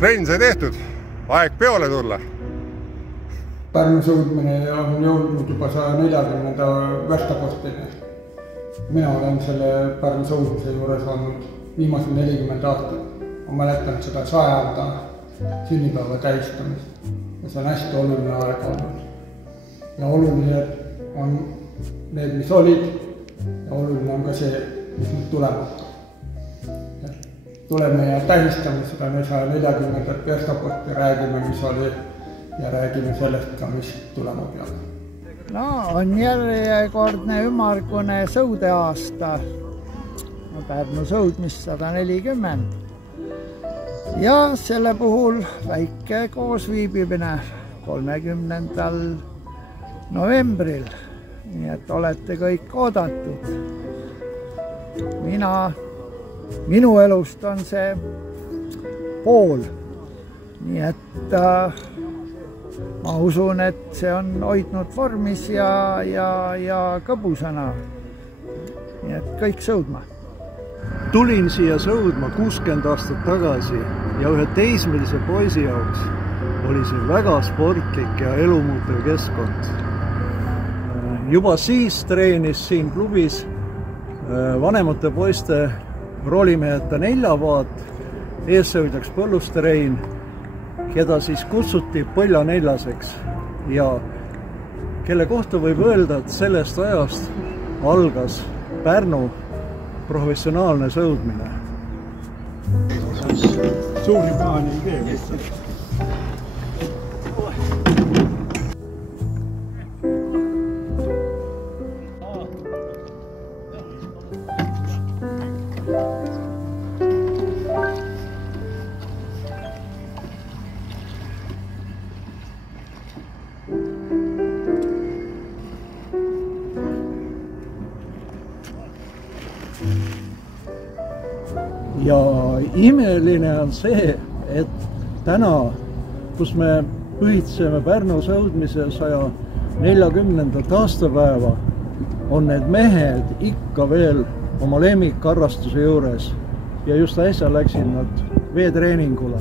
trenn sai tehtud, aeg peole tulla. Pärnu sõudmine on jõudnud juba 140. verstapostini. Mina olen selle Pärnu sõudmise juures olnud viimased 40 aastat. Ma mäletan seda 100. sünnipäeva tähistamist ja see on hästi oluline aeg olnud. Ja olulised on need, mis olid ja oluline on ka see, mis nüüd tulema hakkab. Tuleme ja tähistame seda 140. verstaposti, räägime, mis oli ja räägime sellest ka, mis tulema peab. No, on järjekordne ümmargune sõudeaasta. Pärnu sõudmist 140. Ja selle puhul väike koosviibimine 30. novembril. Nii et olete kõik oodatud. Minu elust on see pool. Nii et ma usun, et see on hoidnud vormis ja kõbusana. Nii et kõik sõudma. Tulin siia sõudma 60 aastat tagasi ja ühe teismelise poisi jaoks oli see väga sportlik ja elumuutev keskkond. Juba siis treenis siin klubis vanemate poiste roolimeheta neljavaat, eessõudjaks Põlluste Rein, keda siis kutsuti Põlja-Neljaseks ja kelle kohta võib öelda, et sellest ajast algas Pärnu professionaalne sõudmine. Suuri plaani ei tee lihtsalt. Ja imeline on see, et täna, kus me pühitseme Pärnu sõudmise 140. aastapäeva, on need mehed ikka veel oma lemmikharrastuse juures ja just äsja läksid nad veetreeningule.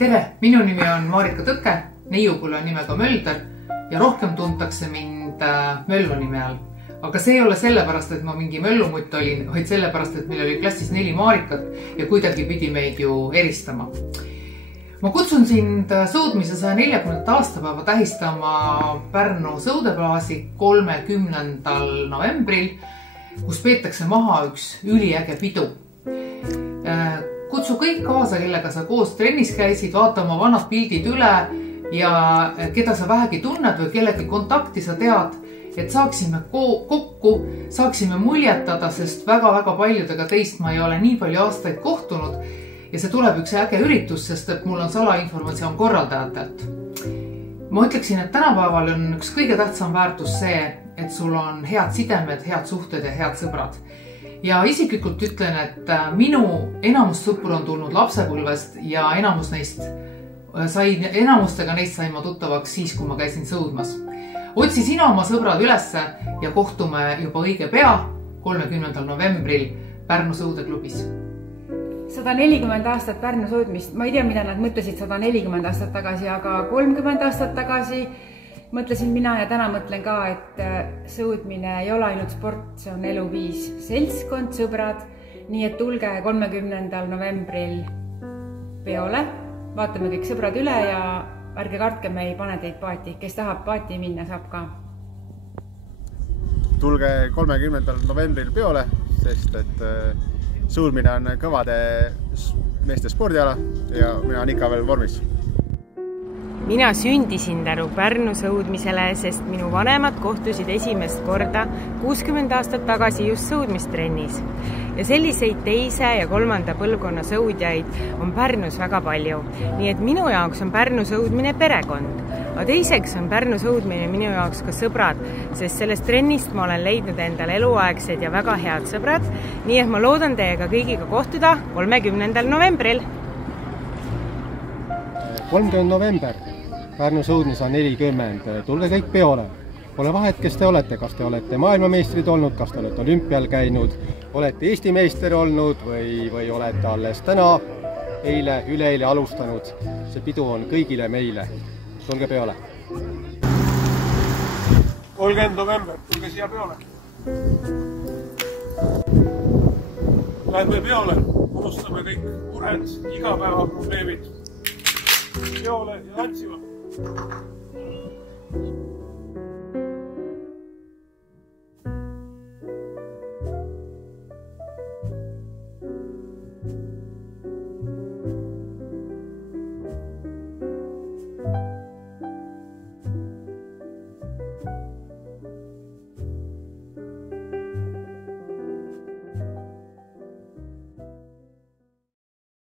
Tere, minu nimi on Marika Tõke, neiukule on nimega Mölder ja rohkem tuntakse mind Möllu nime all. Aga see ei ole sellepärast, et ma mingi möllumutt olin, vaid sellepärast, et meil oli klassis 4 Marikat ja kuidagi pidi meid ju eristama. Ma kutsun sind sõudmise 140. aastapäeva tähistama Pärnu sõudeplaasi 30. novembril, kus peetakse maha üks üliäge pidu. Kutsu kõik kaasa, kellega sa koos trennis käisid, vaata oma vanad pildid üle ja keda sa vähegi tunned või kellegi kontakti sa tead, et saaksime kokku, saaksime muljetada, sest väga-väga paljudega teist ma ei ole nii palju aastaid kohtunud ja see tuleb üks äge üritus, sest et mul on salainformatsioon korraldajatelt. Ma ütleksin, et tänapäeval on üks kõige tähtsam väärtus see, et sul on head sidemed, head suhted ja head sõbrad. Ja isiklikult ütlen, et minu enamus sõpru on tulnud lapsepõlvest ja enamustega neist sain ma tuttavaks siis, kui ma käisin sõudmas. Otsi sina oma sõbrad ülesse ja kohtume juba õige pea 30. novembril Pärnu sõudeklubis. 140 aastat Pärnu sõudmist. Ma ei tea, mida nad mõtlesid 140 aastat tagasi, aga 30 aastat tagasi mõtlesin mina ja täna mõtlen ka, et sõudmine ei ole ainult sport, see on eluviis. Seltskond, sõbrad, nii et tulge 30. novembril peole, vaatame kõik sõbrad üle ja ärge kartke, me ei pane teid paati. Kes tahab paati minna, saab ka. Tulge 30. novembril peole, sest et sõudmine on kõvade meeste spordiala ja mina olen ikka veel vormis. Mina sündisin tänu Pärnu sõudmisele, sest minu vanemad kohtusid esimest korda 60 aastat tagasi just sõudmistrennis. Ja selliseid teise ja kolmanda põlvkonna sõudjaid on Pärnus väga palju. Nii et minu jaoks on Pärnu sõudmine perekond. Aga teiseks on Pärnu sõudmine minu jaoks ka sõbrad, sest sellest trennist ma olen leidnud endale eluaegsed ja väga head sõbrad. Nii et ma loodan teiega kõigiga kohtuda 30. novembril. 30. november, Pärnu sõudmis on 40, tulge kõik peole. Pole vahet, kes te olete, kas te olete maailmameistrid olnud, kas te olete olümpial käinud, olete Eesti meister olnud või olete alles täna eile, üleeile alustanud. See pidu on kõigile meile. Tulge peole! 30. november, tulge siia peole! Lähme peole, unustame kõik mured, igapäevaprobleemid. Peole ja tantsima!